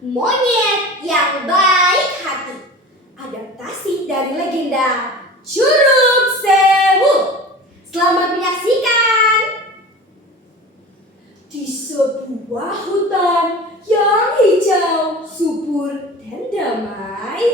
Monyet yang baik hati. Adaptasi dari legenda Curug Sewu. Selamat menyaksikan. Di sebuah hutan yang hijau, subur dan damai,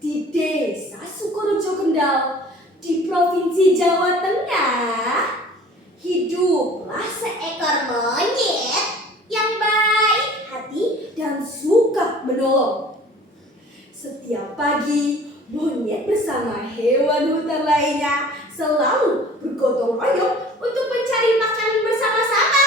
di desa Sukorojo Kendal, di Provinsi Jawa Tengah, hiduplah seekor monyet yang baik hati dan suka menolong. Setiap pagi, monyet bersama hewan hutan lainnya selalu bergotong royong untuk mencari makanan bersama-sama.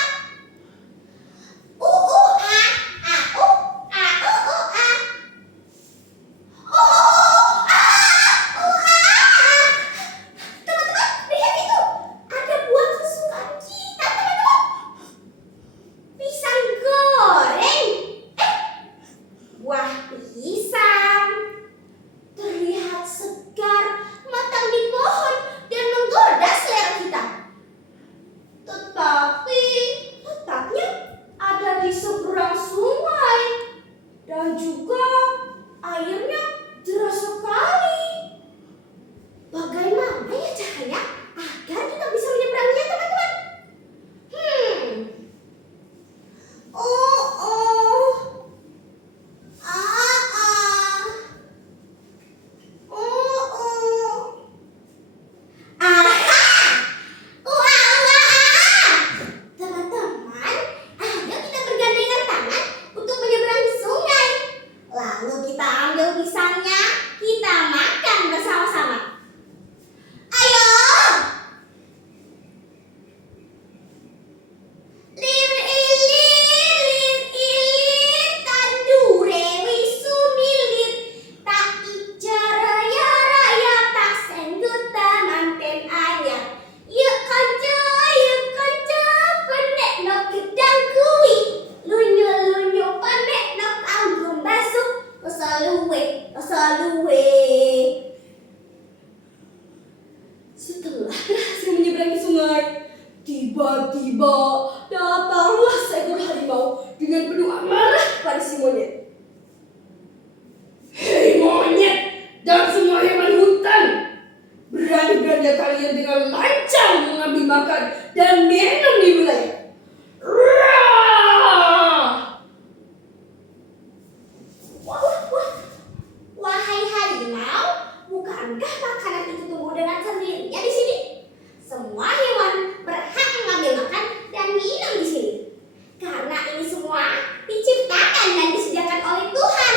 Setelah berhasil menyeberangi sungai, tiba-tiba datanglah seekor harimau dengan penuh amarah pada si monyet. "Hei monyet dan semua hewan hutan, berani-beraninya kalian dengan lancang mengambil makan dan minum di wilayah. Wahai harimau, bukankah makanan itu tumbuh dengan sendirinya di sini? Semua hewan berhak mengambil makan dan minum di sini. Karena ini semua diciptakan dan disediakan oleh Tuhan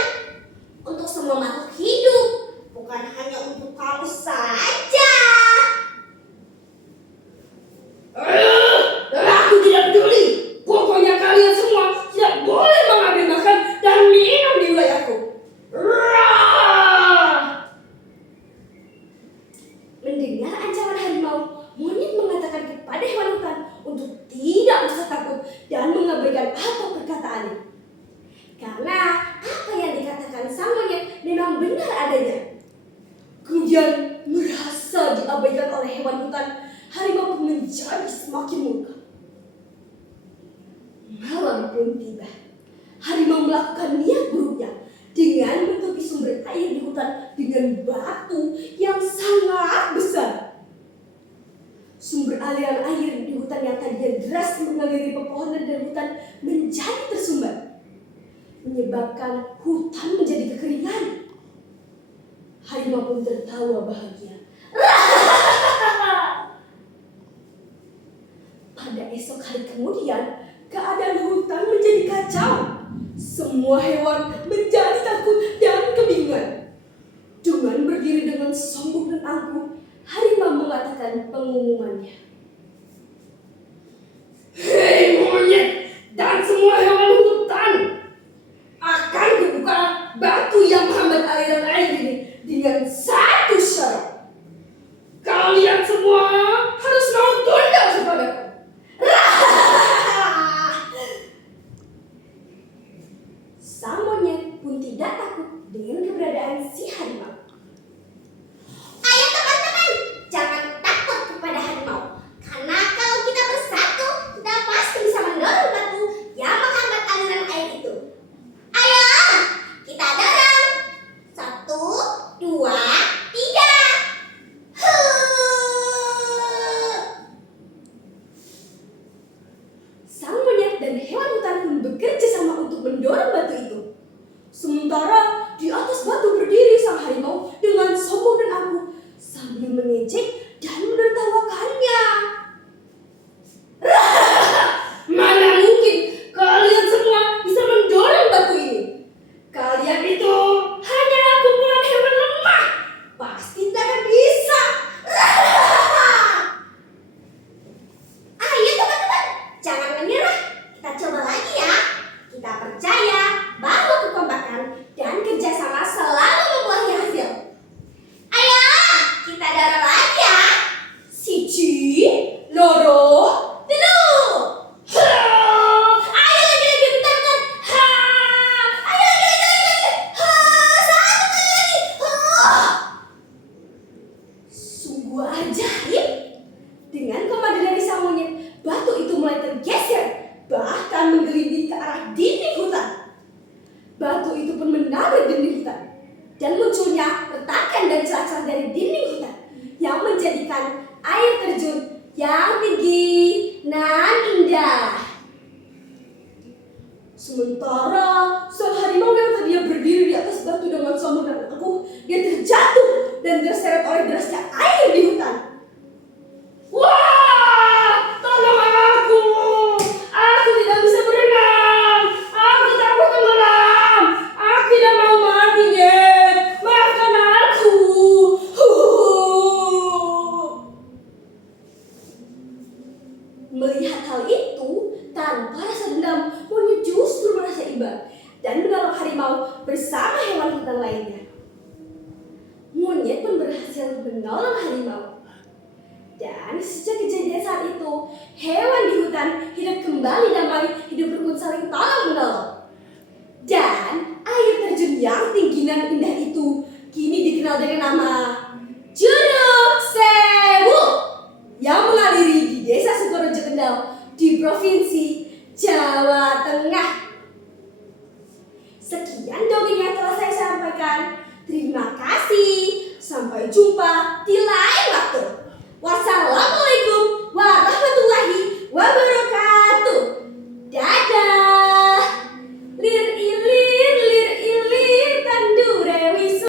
untuk semua makhluk hidup, bukan hanya untuk kamu saja." Aku tidak peduli. Pokoknya kalian semua tidak boleh mengambil makan dan minum di wilayahku. Mendengar ancaman harimau, monyet mengatakan kepada hewan hutan untuk tidak usah takut dan mengabaikan apa perkataannya. Karena apa yang dikatakan sang monyet memang benar adanya. Kemudian merasa diabaikan oleh hewan hutan, harimau pun menjadi semakin murka. Malam pun tiba. Harimau melakukan niat buruknya dengan menutupi sumber air di hutan dengan batu yang sangat besar. Sumber aliran air di hutan yang tadinya deras mengaliri pepohonan dan hutan menjadi tersumbat, menyebabkan hutan menjadi kekeringan. Harimau pun tertawa bahagia. Pada esok hari kemudian, keadaan hutan menjadi kacau. Semua hewan menjadi takut dan kebingungan. Dengan berdiri dengan sombong dan angkuh, harimau mengatakan pengumumannya. "Hei monyet dan semua hewan hutan, akan kubuka batu yang menghambat aliran air ini dengan satu syarat. Kalian semua harus mau tunduk kepadaku." Sang monyet pun tidak takut dengan keberadaan si harimau. Ayo teman-teman, jangan takut kepada harimau. dan hewan hutan pun bekerja sama untuk mendorong batu itu. Sementara di atas batu berdiri sang harimau dengan sombong dan angkuh sambil mengejek dan menertawakannya. Mana mungkin kalian semua bisa mendorong batu ini? Kalian itu hanyalah kumpulan hewan lemah. Pasti tak akan bisa. Ayo teman-teman, jangan menyerah. Kita coba lagi ya. Kita percaya bahwa kekompakan dan kerjasama selalu membuahkan hasil. Ayo, kita dorong lagi ya. Siji, loro, Telu. Ayo lagi, bentar. Ayo lagi. Satu kali lagi. sungguh ajaib. Dengan komando dari sang monyet, batu itu mulai tergeser, bahkan menggelinding ke arah dinding hutan. Batu itu pun menabrak dinding hutan, dan munculnya retakan dan celah-celah dari dinding hutan yang menjadikan air terjun yang tinggi nan indah. Sementara sang harimau yang tadinya berdiri di atas batu dengan sombong dan angkuh, dia terjatuh dan terseret oleh derasnya air di hutan. Wah, tolong aku! Aku tidak bisa berenang. Aku takut tenggelam. Aku tidak mau mati, Nek. Maafkan aku. Melihat hal itu, tanpa rasa dendam, monyet justru merasa iba dan menolong harimau bersama hewan hutan lainnya. Monyet pun berhasil menolong harimau. Dan sejak kejadian saat itu, hewan di hutan hidup kembali damai, hidup rukun saling tolong-menolong. Dan air terjun yang tinggi dan indah itu kini dikenal dengan nama Curug Sewu yang mengaliri di Desa Sukorojo Kendal di Provinsi Jawa Tengah. Sekian dongeng yang telah saya sampaikan. Terima kasih. Sampai jumpa di lain